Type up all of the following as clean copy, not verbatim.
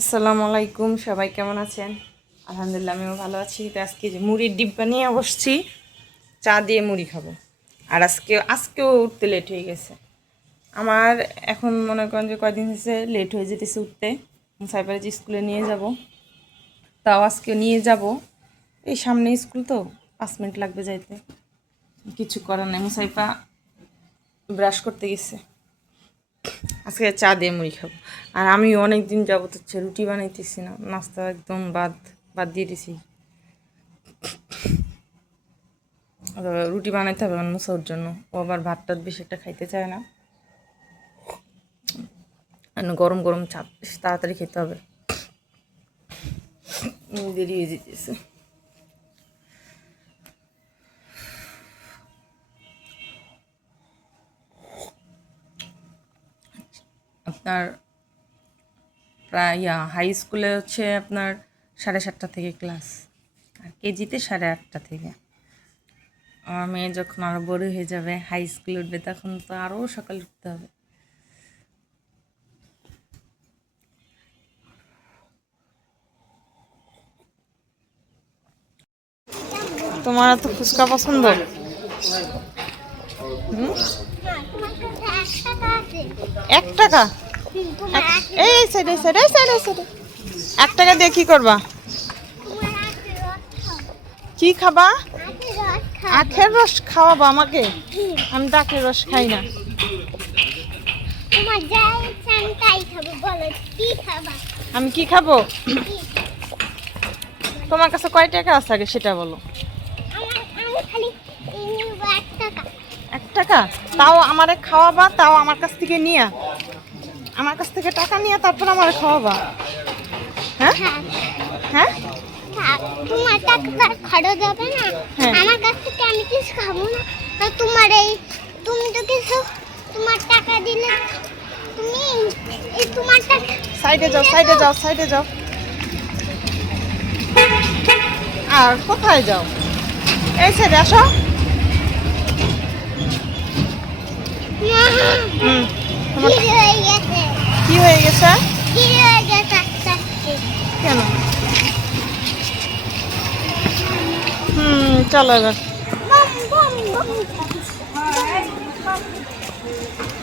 আসসালামু আলাইকুম, সবাই কেমন আছেন? আলহামদুলিল্লাহ, আমিও ভালো আছি। তো আজকে যে মুড়ির ডিব্বা নিয়ে বসছি, চা দিয়ে মুড়ি খাবো। আর আজকেও উঠতে লেট হয়ে গেছে আমার। এখন মনে করেন যে কয়দিন হয়েছে লেট হয়ে যেতেছে উঠতে। মুসাইফারে যে স্কুলে নিয়ে যাব, তাও আজকে নিয়ে যাব। এই সামনে স্কুল তো 5 মিনিট লাগবে যাইতে, কিছু করার নেই। মুসাইফা ব্রাশ করতে গেছে, আজকে চা দিয়ে মুড়ি খাবো। আর আমি অনেক দিন যাবত হচ্ছে রুটি বানাইতেছি না, নাস্তা একদম বাদ বাদ দিয়ে দিছি। রুটি বানাইতে হবে আমার মুসার জন্য, ও আবার ভাত টাত বেশি একটা খাইতে চায় না। গরম গরম চা তাড়াতাড়ি খেতে হবে, দেরি হয়ে যেতেছে। আপনার প্রায় হাই স্কুলে হচ্ছে আপনার 7:30 থেকে ক্লাস, আর কেজিতে 8:30 থেকে। আমার মেয়ে যখন আরও বড় হয়ে যাবে, হাই স্কুলে উঠবে, তখন তো আরও সকালে উঠতে হবে। তোমার তো ফুচকা পছন্দ? হুম, 1 টাকা? এই সাইডে সাইডে সাইডে সাইডে 1 টাকা দিয়ে কি করবা? কি খাবা? আখের রস খাওয়াবো আমাকে? আমি তো আখের রস খাই না। আমি কি খাবো? তোমার কাছে কয় টাকা আছে আগে সেটা বলো। 1 টাকা? তাও আমারে খাওয়াবা, তাও আমার কাছ থেকে নিয়ে, আমার কাছ থেকে টাকা নিয়ে তারপর আমারে খাওয়াবা? হ্যাঁ হ্যাঁ, তোমার টাকা খরচ যাবে না। আমার কাছ থেকে আমি কিছু খাবো না। তোমার তুমি তো কিছু তোমার টাকা দিলে তুমি তোমার টাকা। সাইডে যাও সাইডে যাও সাইডে যাও। আর কোথায় যাও? এই সাইডে আসো। কি হয়ে গেছে? কেন? চলো এবার।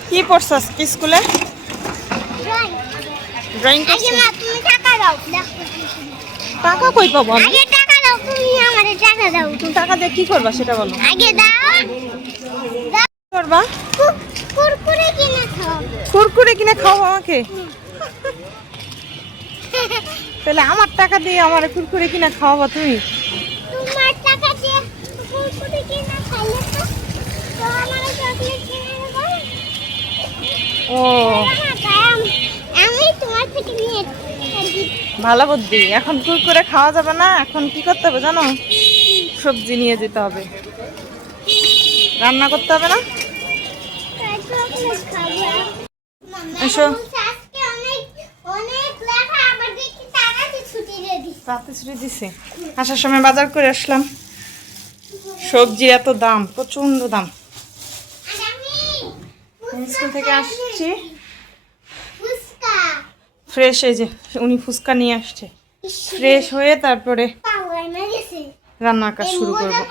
কি পড়ছস কি স্কুলে? ড্রয়িং করছিস? টাকা কই পাবো আমি? তুমি টাকা দিয়ে কি করবা সেটা বলো। করবা কুরকুরে কিনে খাও আমাকে? তাহলে আমার টাকা দিয়ে আমার কুরকুরে কিনে খাওয়াবা তুমি? তোমার টাকা দিয়ে কুরকুরে কিনে খাইলে তো আমারে চকলেট কিনে দেবো। ও, আমি তোমার থেকে নিয়ে ভালো বুদ্ধি। এখন কুরকুরে খাওয়া যাবে না, এখন কি করতে হবে জানো? সবজি নিয়ে যেতে হবে, রান্না করতে হবে না? এসো। রাতে ছুটি দিছে, আসার সময় বাজার করে আসলাম। সবজি এত দাম, প্রচন্ড দাম। স্কুল থেকে আসছি ফ্রেশ, এই যে উনি ফুচকা নিয়ে আসছে, ফ্রেশ হয়ে তারপরে রান্নার কাজ শুরু করবো।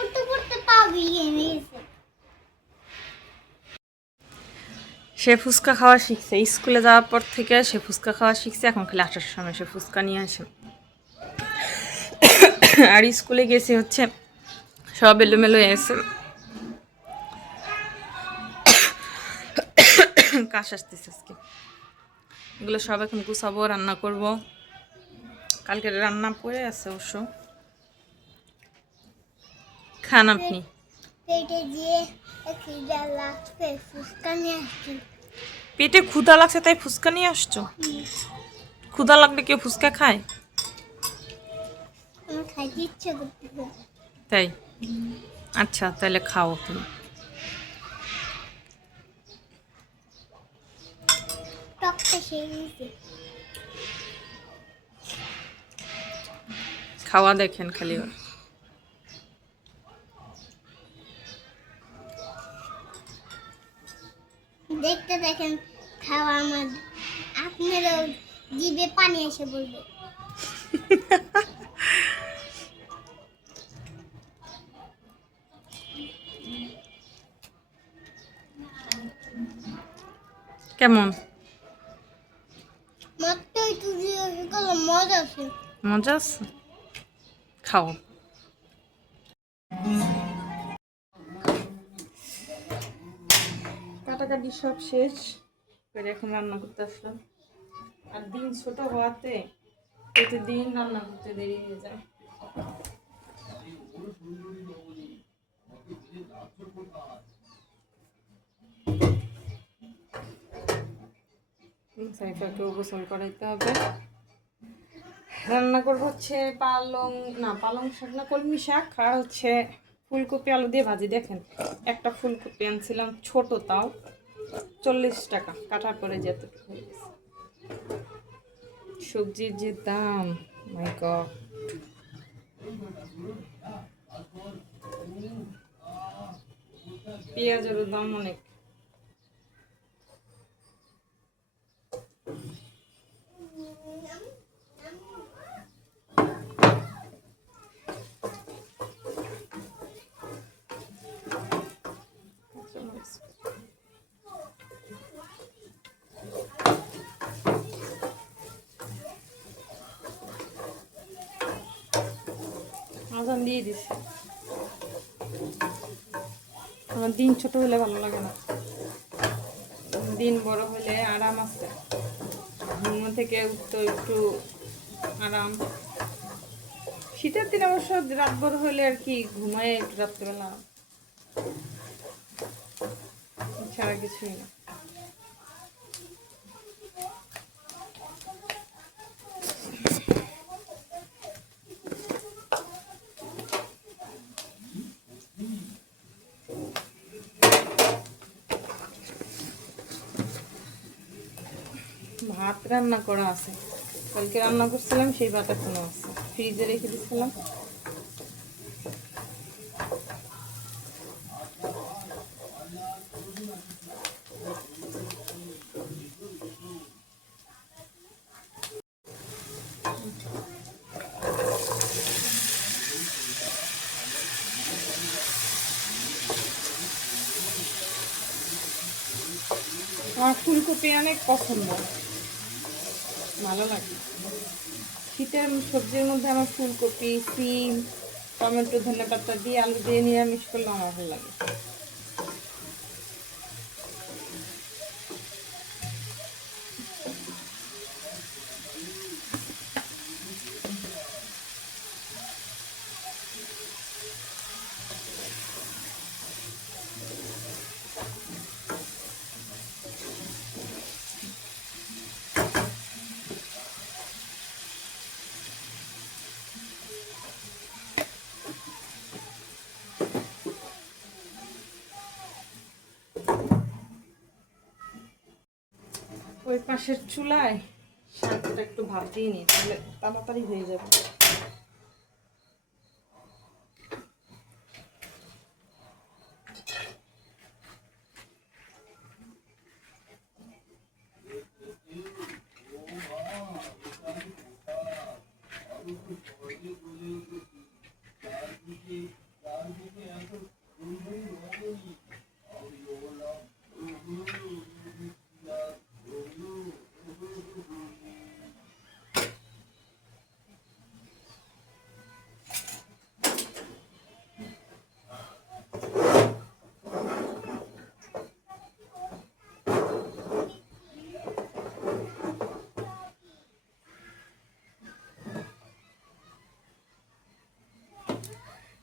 সে ফুচকা খাওয়া শিখছে, স্কুলে যাওয়ার পর থেকে সে ফুচকা খাওয়া শিখছে। এখন খালি আসার সময় সে ফুচকা নিয়ে আসে। আর স্কুলে গেছে হচ্ছে সব এলোমেলো এসে, কাশ আসতেছে আজকে। এগুলো সব এখন গুছাবো, রান্না করব। কালকে রান্না পড়ে আছে অবশ্য। খান আপনি? পেটে ক্ষুধা লাগছে তাই ফুচকা নিয়ে আসছো? ক্ষুধা লাগলে কেউ ফুচকা খায়? তাই? আচ্ছা, তাহলে খাও তুমি। খাওয়া দেখেন খালি। দেখতে দেখেন খাওয়া আমার, আপনারও জিভে পানি এসে বলবে। কেমন মাত্র একটু দিয়ে গেলাম, মজা আছে। মজা আছে? খাও। কাটাকাটি সব শেষ করে এখন রান্না করতে আসলাম। আর দিন ছোট হওয়াতে প্রতিদিন রান্না করতে দেরি হয়ে যায়। সাইফাকেও গোসল করাইতে হবে। রান্না করবো হচ্ছে পালং শাক না কলমি শাক, আর হচ্ছে ফুলকপি আলু দিয়ে ভাজি। দেখেন একটা ফুলকপি আনছিলাম ছোট, তাও 40 টাকা, কাটার পরে যেত। সবজির যে দাম, মাই গড। পেঁয়াজেরও দাম অনেক। আজান দিয়ে দিছে। আমার দিন ছোট হলে ভালো লাগে না, দিন বড় হলে আরাম আছে। ঘুম থেকে উঠতো একটু আরাম। শীতের দিন অবশ্য রাত বড় হলে আর কি ঘুমায় একটু রাত্রেবেলা, ছাড়া কিছুই না। ভাত রান্না করা আছে, কালকে রান্না করছিলাম সেই ভাত এখনো আছে, ফ্রিজে রেখে দিচ্ছিলাম। আমার ফুলকপি অনেক পছন্দ, ভালো লাগে। শীতের সবজির মধ্যে আমার ফুলকপি, সিম, টমেটো, ধনেপাতা দিয়ে আলু দিয়ে নিরামিষ করলে আমার ভালো লাগে। ওই পাশের চুলায় শাকটা একটু ভাপ দিয়ে নিই, তাহলে তাড়াতাড়ি হয়ে যাবে।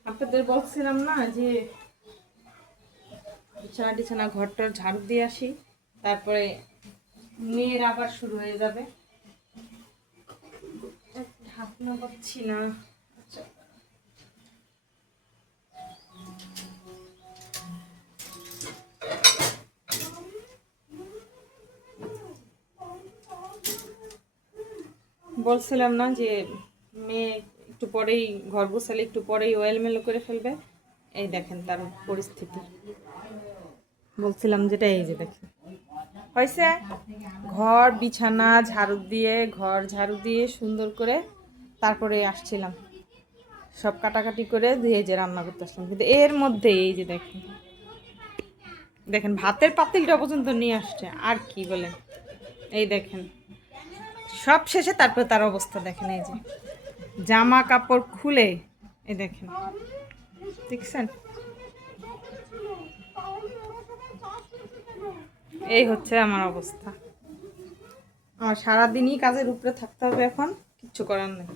আপনাদের বলছিলাম না যে বিছানা টিছানা ঘরটার ঝাড়ু দিয়ে আসি, তারপরে মেয়ের আবার শুরু হয়ে যাবে। হাত না পাচ্ছি না। আচ্ছা, বলছিলাম না যে মেয়ে একটু পরেই ঘর গোছালে একটু পরেই অয়েল মেলো করে ফেলবে। এই দেখেন তার পরিস্থিতি, বলছিলাম যেটা, এই যে দেখেন হয়েছে। ঘর বিছানা ঘর ঝাড়ু দিয়ে সুন্দর করে তারপরে আসছিলাম, সব কাটাকাটি করে ধুয়ে যে রান্না করতে আসলাম। কিন্তু এর মধ্যে এই যে দেখেন দেখেন ভাতের পাতিলটা পর্যন্ত নিয়ে আসছে, আর কি বলেন। এই দেখেন সব শেষে তারপর তার অবস্থা দেখেন, এই যে জামা কাপড় খুলে এই দেখেন, দেখছেন? এই হচ্ছে আমার অবস্থা। আমার সারাদিনই কাজের উপরে থাকতে হবে, এখন কিচ্ছু করার নেই।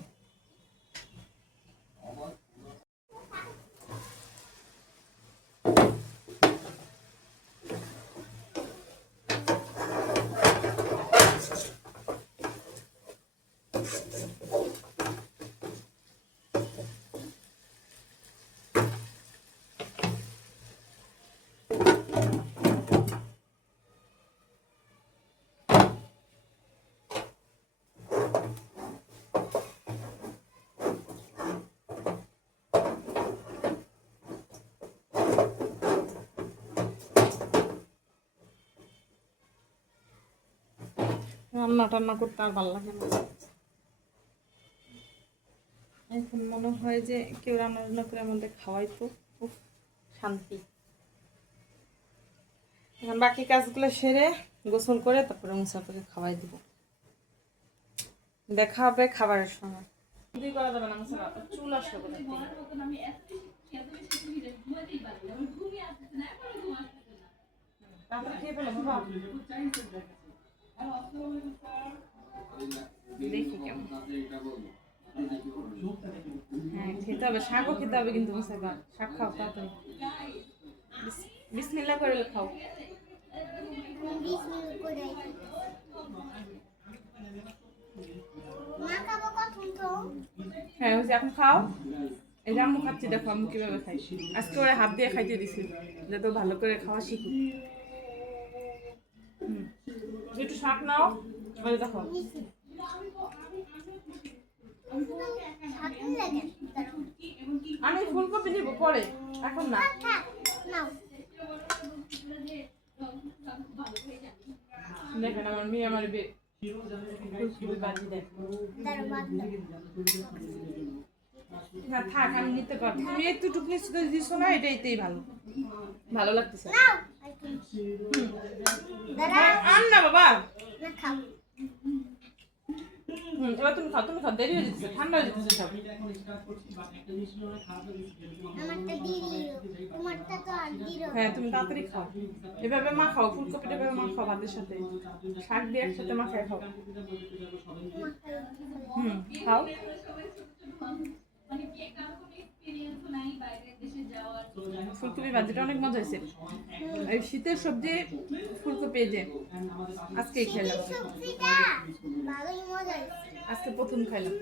রান্না টান্না করতে আর ভালো লাগে না। এখন মনে হয় যে কেউ রান্না রান্না করে আমাদের খাওয়াই তো, উফ, শান্তি। এখন বাকি কাজগুলো সেরে গোসল করে তারপরে মুসাফাকে খাওয়াই দিব। দেখা হবে খাবারের সময়। করা যাবে না মুসাফা, চুল আসবে কোথা থেকে? তারপরে খেয়ে ফেলো বাবা। দেখি কেমন। হ্যাঁ খেতে হবে, শাকও খেতে হবে কিন্তু মুসাফা, শাক খাও তাড়াতাড়ি। বিসমিল্লাহ করে খাও। হ্যাঁ ওই যে এখন খাও। এই যে আম্মু খাচ্ছি, দেখো আম্মু কিভাবে খাই। আজকে ওরা হাত দিয়ে খাইতে দিছি যাতে ভালো করে খাওয়া শিখুক। একটু শাক নাও, ওই দেখো। আমি ফুলকপি দিব পরে, এখন না। দেখেন আমার মেয়ে আমার না থাক, আমি নিতে পারবো। তুমি একটুটুকু নিশ্চিত দিচ্ছ না, এটাইতেই ভালো, ভালো লাগতেছে। আন না বাবা, এবার তুমি খাও, তুমি খাও, দেরি হয়ে যেতেছে, ঠান্ডা হয়ে যেতেছে সব। হ্যাঁ তুমি তাড়াতাড়ি খাও, এভাবে মা খাও, ফুলকপিটা এভাবে মা খাও ভাতের সাথে, শাক দিয়ে একসাথে মাখায় খাও। খাও। ফুলকপি ভাজিটা অনেক মজা হয়েছে। এই শীতের সবজি ফুলকপি যে আজকেই খেলাম, আজকে প্রথম খাইলাম।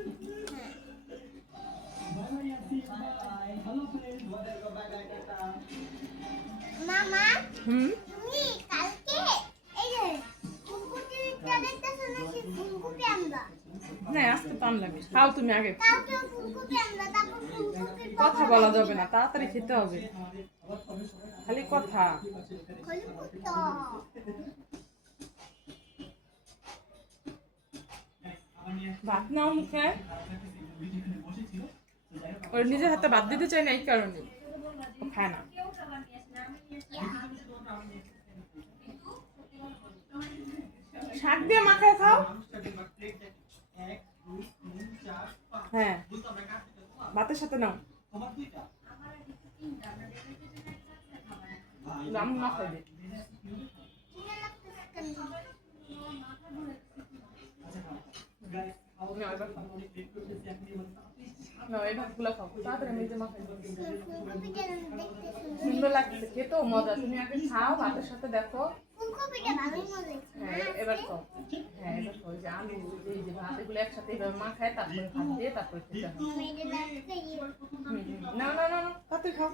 মামা তুমি কালকে এই যে ফুলকপিটা দেখতেছ নাকি ফুলকপি আনবা? না আজকে তো আনলাম। খাও তুমি আগে। কালকে ফুলকপি আনবা, তারপর ফুলকপির কথা বলা যাবে না, তাড়াতাড়ি খেতে হবে, খালি কথা। ভাত নাও মুখে, ওর নিজের হাতে ভাত দিতে চাই না, এই কারণে ও খায় না। শাক দিয়ে মাখায় খাও। হ্যাঁ ভাতের সাথে নাও, আমি মাখাই দিই। সুন্দর লাগছে, খেতেও মজা। তুমি আগে খাও, ভাতের সাথে দেখো। হ্যাঁ এবার খাও, হ্যাঁ এবার খাও। যে আলু এই যে ভাত এগুলো একসাথে এইভাবে মাখায় তারপরে ভাত দিয়ে তারপরে খেতে হবে। না না না না তাড়াতাড়ি খাও।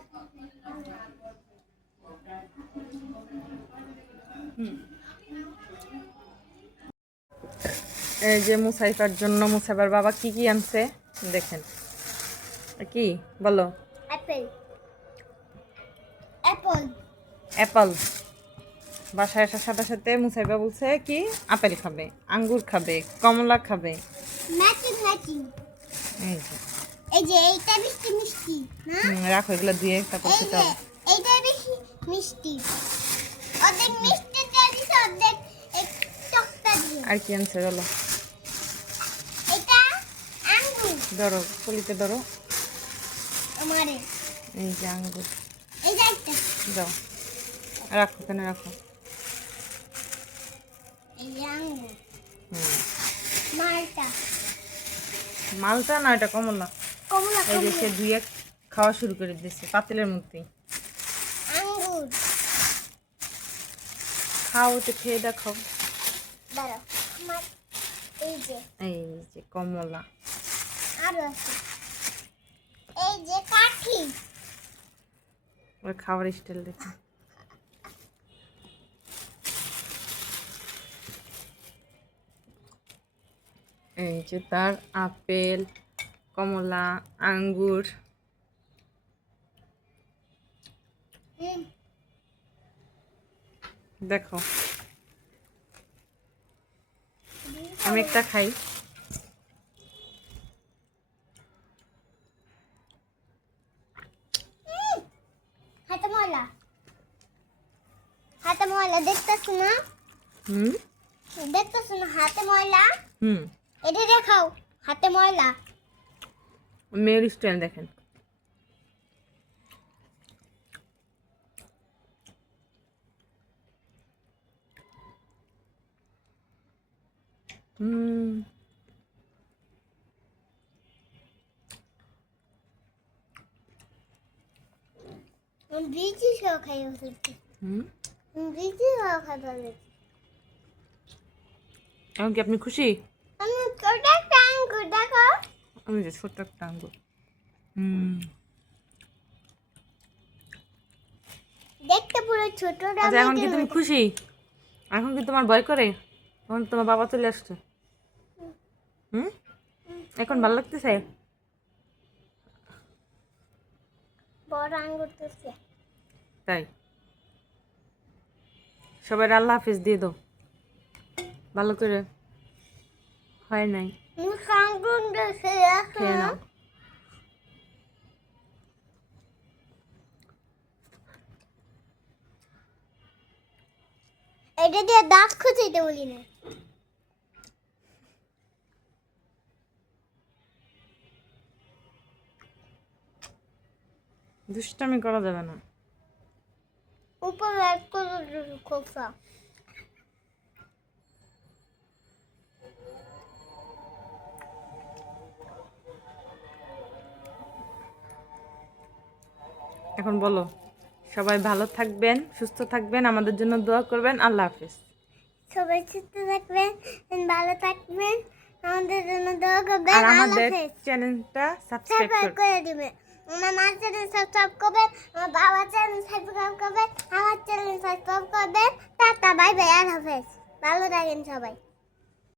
এই যে মুসাইফার জন্য মুসাইফার বাবা কি কি আনছে দেখেন। কি বলো? অ্যাপল। অ্যাপল। অ্যাপল। বাসায় আসার সাথে সাথে মুসাইবা বলছে কি আপেল খাবে, আঙ্গুর খাবে, কমলা খাবে। Matching matching. এই যে এই যে এইটা মিষ্টি মিষ্টি না? রাখো এগুলো দিয়ে তারপর এই খেতে যে হবে। এইটা বেশি মিষ্টি। অর্ধেক মিষ্টি দিয়ে দিছে, অর্ধেক এই টকটা দিয়ে। আর কি আনছে বলো? এটা আঙ্গুর ধরো কলিতে ধরো। আমারে। এই যে আঙ্গুর এই যে একটা। দাও, রাখো কেন রাখো। এই যে আঙ্গুর। হুম, মালটা। মালটা না এটা কমলা। কমলা এই যে কমলা। সে ধুয়ে খাওয়া শুরু করে দিচ্ছে পাতিলের মধ্যেই। আঙ্গুর। খাও তো খেয়ে দেখো। দাঁড়াও আমার এই যে এই যে কমলা। আরো আছে। এই যে কাঠি। ওর খাওয়ার স্টাইল দেখো। এই যে তার আপেল, কমলা, আঙ্গুর। হুম। দেখো আমি একটা খাই। হাতে ময়লা। হাতে ময়লা দেখতেছো না? হুম দেখতেছো না হাতে ময়লা? হুম এটা দেখাও হাতে ময়লা। মেয়ের স্টাইল দেখেন। হুম বিচি সহ খাই ফেলছি। হুম বিচি সহ খাই ফেলছি। এখন কি আপনি খুশি? আমি ওটা আঙ্গুর দেখো। আমি যে ছোট্ট একটা আঙ্গুর। হুম দেখতে পুরো ছোট। আচ্ছা এখন কি তুমি খুশি? এখন কি তোমার ভয় করে? এখন তোমার বাবা চলে আসছে। হুম এখন ভালো লাগতেছে? বড় আঙ্গুর তুলছে। তাই সবাই আল্লাহ হাফিজ দিয়ে দাও ভালো করে। হয় নাই, আঙ্গুর তুলছে খেয়ে নাও। এটা দিয়ে দাঁত খুঁজতে বলি না। দুষ্টামি করা যাবে না। উপরে এক করে খোসা। এখন বলো, সবাই ভালো থাকবেন, সুস্থ থাকবেন, আমাদের জন্য দোয়া করবেন। আল্লাহ হাফিজ। সবাই সুস্থ থাকবেন, ভালো থাকবেন, আমাদের জন্য দোয়া করবেন। আর আল্লাহ আমাদের হাফেজ। চ্যানেলটা সাবস্ক্রাইব সাবস্ক্রাইব করবেন। করে দিবেন। আমার মার চ্যানেল সাবস্ক্রাইব করবেন, আমার বাবার চ্যানেল সাবস্ক্রাইব করবেন, আমার চ্যানেল সাবস্ক্রাইব করবেন। টাটা বাই বাই, আল্লাহ হাফেজ। ভালো থাকেন সবাই।